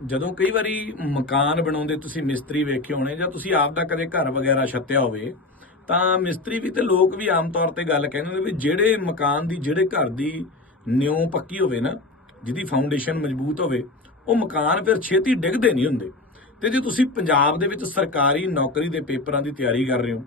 ਜਦੋਂ ਕਈ ਵਾਰੀ ਮਕਾਨ ਬਣਾਉਂਦੇ ਤੁਸੀਂ ਮਿਸਤਰੀ ਵੇਖੇ ਹੋਣੇ ਜਾਂ ਤੁਸੀਂ ਆਪ ਦਾ ਕਦੇ ਘਰ ਵਗੈਰਾ ਛੱਤਿਆ ਹੋਵੇ, ਤਾਂ ਮਿਸਤਰੀ ਵੀ ਤੇ ਲੋਕ ਵੀ ਆਮ ਤੌਰ ਤੇ ਗੱਲ ਕਹਿੰਦੇ ਨੇ ਵੀ ਜਿਹੜੇ ਮਕਾਨ ਦੀ, ਜਿਹੜੇ ਘਰ ਦੀ ਨਿਉ ਪੱਕੀ ਹੋਵੇ ਨਾ, ਜਿਹਦੀ ਫਾਊਂਡੇਸ਼ਨ ਮਜ਼ਬੂਤ ਹੋਵੇ, ਉਹ ਮਕਾਨ ਫਿਰ ਛੇਤੀ ਡਿੱਗਦੇ ਨਹੀਂ ਹੁੰਦੇ। ਤੇ ਜੇ ਤੁਸੀਂ ਪੰਜਾਬ ਦੇ ਵਿੱਚ ਸਰਕਾਰੀ ਨੌਕਰੀ ਦੇ ਪੇਪਰਾਂ ਦੀ ਤਿਆਰੀ ਕਰ ਰਹੇ ਹੋ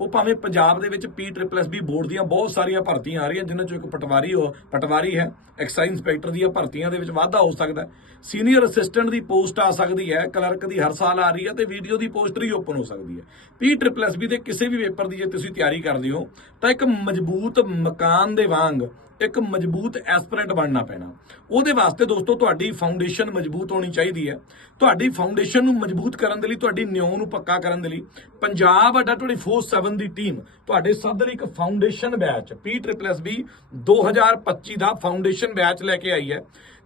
ਉਹ ਭਾਵੇਂ ਪੰਜਾਬ ਦੇ ਵਿੱਚ P triple S B board ਦੀਆਂ ਬਹੁਤ ਸਾਰੀਆਂ ਭਰਤੀਆਂ ਆ ਰਹੀਆਂ, ਜਿਨ੍ਹਾਂ ਚੋਂ ਇੱਕ ਪਟਵਾਰੀ ਹੋ ਪਟਵਾਰੀ ਹੈ ਐਕਸਾਈਜ਼ ਇੰਸਪੈਕਟਰ ਦੀਆਂ ਭਰਤੀਆਂ ਦੇ ਵਿੱਚ ਵਾਧਾ ਹੋ ਸਕਦਾ ਸੀਨੀਅਰ ਅਸਿਸਟੈਂਟ ਦੀ ਪੋਸਟ ਆ ਸਕਦੀ ਹੈ ਕਲਰਕ ਦੀ ਹਰ ਸਾਲ ਆ ਰਹੀ ਹੈ ਤੇ ਵੀਡੀਓ ਦੀ ਪੋਸਟ ਵੀ ਓਪਨ ਹੋ ਸਕਦੀ ਹੈ। ਪੀ ਟ੍ਰਿਪਲ ਐਸ ਬੀ ਦੇ ਕਿਸੇ ਵੀ ਪੇਪਰ ਦੀ ਜੇ ਤੁਸੀਂ ਤਿਆਰੀ ਕਰਦੇ ਹੋ, ਤਾਂ ਇੱਕ ਮਜ਼ਬੂਤ ਮਕਾਨ ਦੇ ਵਾਂਗ, ਇੱਕ ਮਜ਼ਬੂਤ ਐਸਪੀਰੈਂਟ ਬਣਨਾ ਪੈਣਾ। ਉਹਦੇ ਵਾਸਤੇ ਦੋਸਤੋ, ਤੁਹਾਡੀ ਫਾਊਂਡੇਸ਼ਨ ਮਜ਼ਬੂਤ ਹੋਣੀ ਚਾਹੀਦੀ ਹੈ। ਤੁਹਾਡੀ ਫਾਊਂਡੇਸ਼ਨ ਨੂੰ ਮਜ਼ਬੂਤ ਕਰਨ ਦੇ ਲਈ, ਤੁਹਾਡੀ ਨਿਉ ਨੂੰ ਪੱਕਾ ਕਰਨ ਦੇ ਲਈ, ਪੰਜਾਬ ਅੱਡਾ 24/7 ਦੀ ਟੀਮ ਤੁਹਾਡੇ ਸਦਰ ਇੱਕ ਫਾਊਂਡੇਸ਼ਨ ਬੈਚ PSSB 2025 ਦਾ ਫਾਊਂਡੇਸ਼ਨ ਬੈਚ ਲੈ ਕੇ ਆਈ ਹੈ।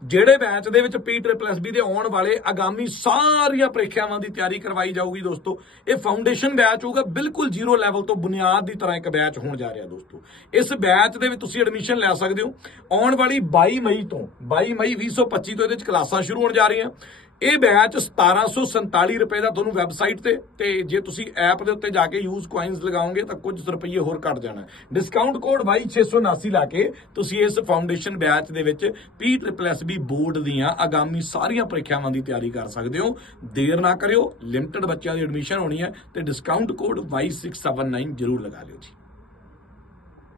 ਜਿਹੜੇ ਬੈਚ ਦੇ ਵਿੱਚ PSSB ਦੇ ਆਉਣ ਵਾਲੇ ਆਗਾਮੀ ਸਾਰੀਆਂ ਪ੍ਰੀਖਿਆਵਾਂ ਦੀ ਤਿਆਰੀ ਕਰਵਾਈ ਜਾਊਗੀ ਦੋਸਤੋ, ਇਹ ਫਾਊਂਡੇਸ਼ਨ ਬੈਚ ਹੋਊਗਾ, ਬਿਲਕੁਲ ਜ਼ੀਰੋ ਲੈਵਲ ਤੋਂ ਬੁਨਿਆਦ ਦੀ ਤਰ੍ਹਾਂ ਇੱਕ ਬੈਚ ਹੋਣ ਜਾ ਰਿਹਾ ਦੋਸਤੋ। ਇਸ ਬੈਚ ਦੇ ਵਿੱਚ ਤੁਸੀਂ ਐਡਮਿਸ਼ਨ ਲੈ ਸਕਦੇ ਹੋ। ਆਉਣ ਵਾਲੀ 22 ਮਈ ਤੋਂ 22 ਮਈ 2025 ਤੋਂ ਇਹਦੇ ਵਿੱਚ ਕਲਾਸਾਂ ਸ਼ੁਰੂ ਹੋਣ ਜਾ ਰਹੀਆਂ। ਇਹ ਬੈਚ 1747 ਰੁਪਏ ਦਾ ਤੁਹਾਨੂੰ ਵੈਬਸਾਈਟ ਤੇ ਤੇ ਜੇ ਤੁਸੀਂ ਐਪ ਦੇ ਉੱਤੇ ਜਾ ਕੇ ਯੂਜ਼ ਕੁਆਇਨਸ ਲਗਾਓਗੇ ਤਾਂ ਕੁਝ ਰੁਪਏ ਹੋਰ ਘਟ ਜਾਣਾ। ਡਿਸਕਾਊਂਟ ਕੋਡ 22679 ਲਾ ਕੇ ਤੁਸੀਂ ਇਸ ਫਾਊਂਡੇਸ਼ਨ ਬੈਚ ਦੇ ਵਿੱਚ PSSB ਬੋਰਡ ਦੀਆਂ ਆਗਾਮੀ ਸਾਰੀਆਂ ਪ੍ਰੀਖਿਆਵਾਂ ਦੀ ਤਿਆਰੀ ਕਰ ਸਕਦੇ ਹੋ। ਦੇਰ ਨਾ ਕਰਿਓ ਲਿਮਟਿਡ ਬੱਚਿਆਂ ਦੀ ਐਡਮਿਸ਼ਨ ਹੋਣੀ ਹੈ ਤੇ ਡਿਸਕਾਊਂਟ ਕੋਡ 22679 ਜਰੂਰ ਲਗਾ ਲਿਓ ਜੀ।